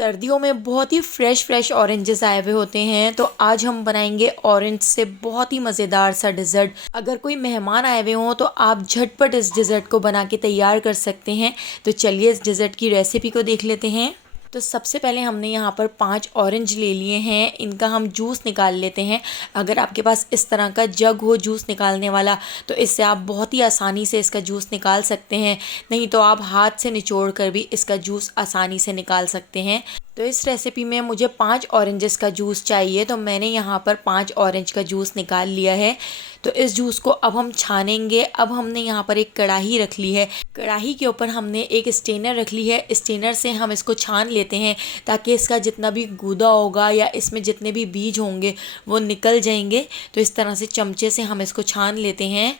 सर्दियों में बहुत ही फ्रेश ऑरेंजेस आए हुए होते हैं, तो आज हम बनाएंगे ऑरेंज से बहुत ही मज़ेदार सा डिज़र्ट। अगर कोई मेहमान आए हुए हों तो आप झटपट इस डिज़र्ट को बना के तैयार कर सकते हैं। तो चलिए इस डिज़र्ट की रेसिपी को देख लेते हैं। तो सबसे पहले हमने यहाँ पर 5 ऑरेंज ले लिए हैं, इनका हम जूस निकाल लेते हैं। अगर आपके पास इस तरह का जग हो जूस निकालने वाला, तो इससे आप बहुत ही आसानी से इसका जूस निकाल सकते हैं। नहीं तो आप हाथ से निचोड़ कर भी इसका जूस आसानी से निकाल सकते हैं। तो इस रेसिपी में मुझे 5 ऑरेंजेस का जूस चाहिए, तो मैंने यहाँ पर 5 ऑरेंज का जूस निकाल लिया है। तो इस जूस को अब हम छानेंगे। अब हमने यहाँ पर एक कढ़ाई रख ली है, कढ़ाई के ऊपर हमने एक स्ट्रेनर रख ली है। स्ट्रेनर से हम इसको छान लेते हैं ताकि इसका जितना भी गूदा होगा या इसमें जितने भी बीज होंगे वो निकल जाएंगे। तो इस तरह से चमचे से हम इसको छान लेते हैं।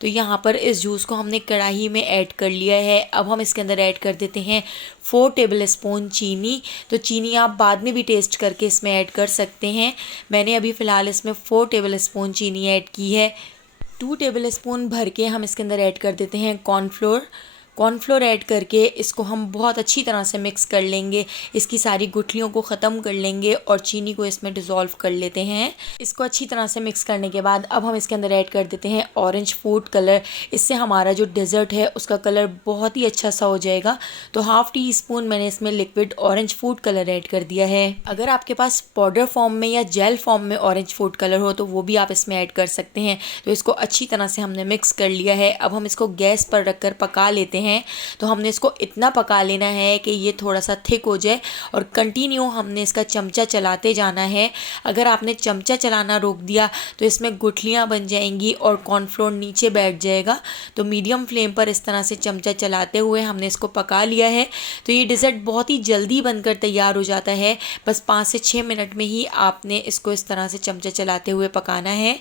तो यहाँ पर इस जूस को हमने कढ़ाई में ऐड कर लिया है। अब हम इसके अंदर ऐड कर देते हैं 4 टेबल स्पून चीनी। तो चीनी आप बाद में भी टेस्ट करके इसमें ऐड कर सकते हैं। मैंने अभी फ़िलहाल इसमें 4 टेबल स्पून चीनी ऐड की है। 2 टेबल स्पून भर के हम इसके अंदर ऐड कर देते हैं कॉर्नफ्लोर। कॉर्नफ्लोर ऐड करके इसको हम बहुत अच्छी तरह से मिक्स कर लेंगे। इसकी सारी गुठलियों को ख़त्म कर लेंगे और चीनी को इसमें डिज़ोल्व कर लेते हैं। इसको अच्छी तरह से मिक्स करने के बाद अब हम इसके अंदर ऐड कर देते हैं ऑरेंज फूड कलर। इससे हमारा जो डेज़र्ट है उसका कलर बहुत ही अच्छा सा हो जाएगा। तो हाफ़ टी स्पून मैंने इसमें liquid orange food colour add कर दिया है। अगर आपके पास पाउडर फॉर्म में या जेल फॉर्म में ऑरेंज फूड कलर हो तो वो भी आप इसमें ऐड कर सकते हैं। तो इसको अच्छी तरह से हमने मिक्स कर लिया है। अब हम इसको गैस पर रख कर पका लेते हैं। तो हमने इसको इतना पका लेना है कि ये थोड़ा सा थिक हो जाए और कंटिन्यू हमने इसका चमचा चलाते जाना है। अगर आपने चमचा चलाना रोक दिया तो इसमें गुठलियाँ बन जाएंगी और कॉर्नफ्लोर नीचे बैठ जाएगा। तो मीडियम फ्लेम पर इस तरह से चमचा चलाते हुए हमने इसको पका लिया है। तो ये डिज़र्ट बहुत ही जल्दी बनकर तैयार हो जाता है। बस 5 से 6 मिनट में ही आपने इसको इस तरह से चमचा चलाते हुए पकाना है।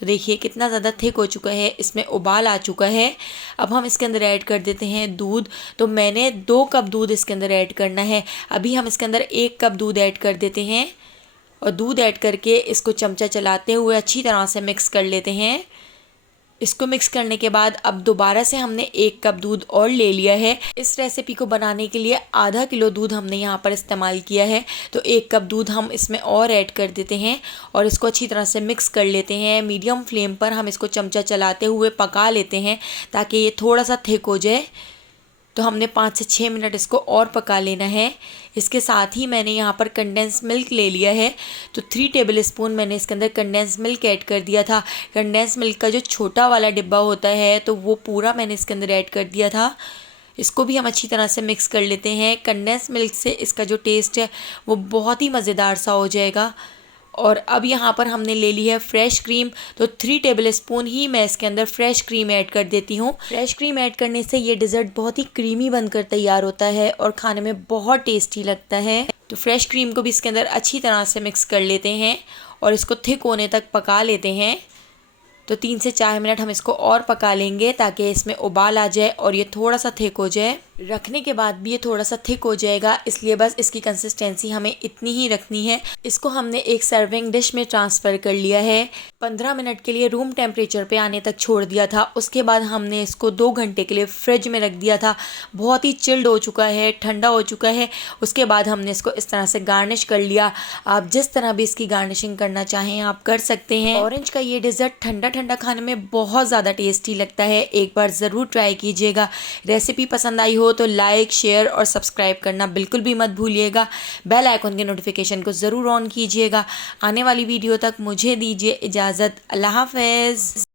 तो देखिए कितना ज़्यादा थिक हो चुका है, इसमें उबाल आ चुका है। अब हम इसके अंदर ऐड कर देते हैं दूध। तो मैंने 2 कप दूध इसके अंदर ऐड करना है। अभी हम इसके अंदर 1 कप दूध ऐड कर देते हैं और दूध ऐड करके इसको चमचा चलाते हुए अच्छी तरह से मिक्स कर लेते हैं। इसको मिक्स करने के बाद अब दोबारा से हमने 1 कप दूध और ले लिया है। इस रेसिपी को बनाने के लिए आधा किलो दूध हमने यहाँ पर इस्तेमाल किया है। तो 1 कप दूध हम इसमें और ऐड कर देते हैं और इसको अच्छी तरह से मिक्स कर लेते हैं। मीडियम फ्लेम पर हम इसको चमचा चलाते हुए पका लेते हैं ताकि ये थोड़ा सा थिक हो जाए। तो हमने 5 से 6 मिनट इसको और पका लेना है। इसके साथ ही मैंने यहाँ पर कंडेंस मिल्क ले लिया है। तो 3 टेबल स्पून मैंने इसके अंदर कंडेंस मिल्क ऐड कर दिया था। कंडेंस मिल्क का जो छोटा वाला डिब्बा होता है तो वो पूरा मैंने इसके अंदर ऐड कर दिया था। इसको भी हम अच्छी तरह से मिक्स कर लेते हैं। कंडेंस मिल्क से इसका जो टेस्ट है वो बहुत ही मज़ेदार सा हो जाएगा। और अब यहाँ पर हमने ले ली है फ्रेश क्रीम। तो 3 टेबल स्पून ही मैं इसके अंदर फ्रेश क्रीम ऐड कर देती हूँ। फ्रेश क्रीम ऐड करने से ये डिज़र्ट बहुत ही क्रीमी बनकर तैयार होता है और खाने में बहुत टेस्टी लगता है। तो फ्रेश क्रीम को भी इसके अंदर अच्छी तरह से मिक्स कर लेते हैं और इसको थिक होने तक पका लेते हैं। तो 3 से 4 मिनट हम इसको और पका लेंगे ताकि इसमें उबाल आ जाए और ये थोड़ा सा थिक हो जाए। रखने के बाद भी ये थोड़ा सा थिक हो जाएगा, इसलिए बस इसकी कंसिस्टेंसी हमें इतनी ही रखनी है। इसको हमने एक सर्विंग डिश में ट्रांसफ़र कर लिया है। 15 मिनट के लिए रूम टेम्परेचर पे आने तक छोड़ दिया था। उसके बाद हमने इसको 2 घंटे के लिए फ्रिज में रख दिया था। बहुत ही चिल्ड हो चुका है, ठंडा हो चुका है। उसके बाद हमने इसको इस तरह से गार्निश कर लिया। आप जिस तरह भी इसकी गार्निशिंग करना चाहें आप कर सकते हैं। ऑरेंज का ये डिज़र्ट ठंडा ठंडा खाने में बहुत ज़्यादा टेस्टी लगता है। एक बार ज़रूर ट्राई कीजिएगा। रेसिपी पसंद आई हो तो लाइक, शेयर और सब्सक्राइब करना बिल्कुल भी मत भूलिएगा। बेल आइकन के नोटिफिकेशन को ज़रूर ऑन कीजिएगा। आने वाली वीडियो तक मुझे दीजिए इजाज़त। अल्लाह हाफ़िज़।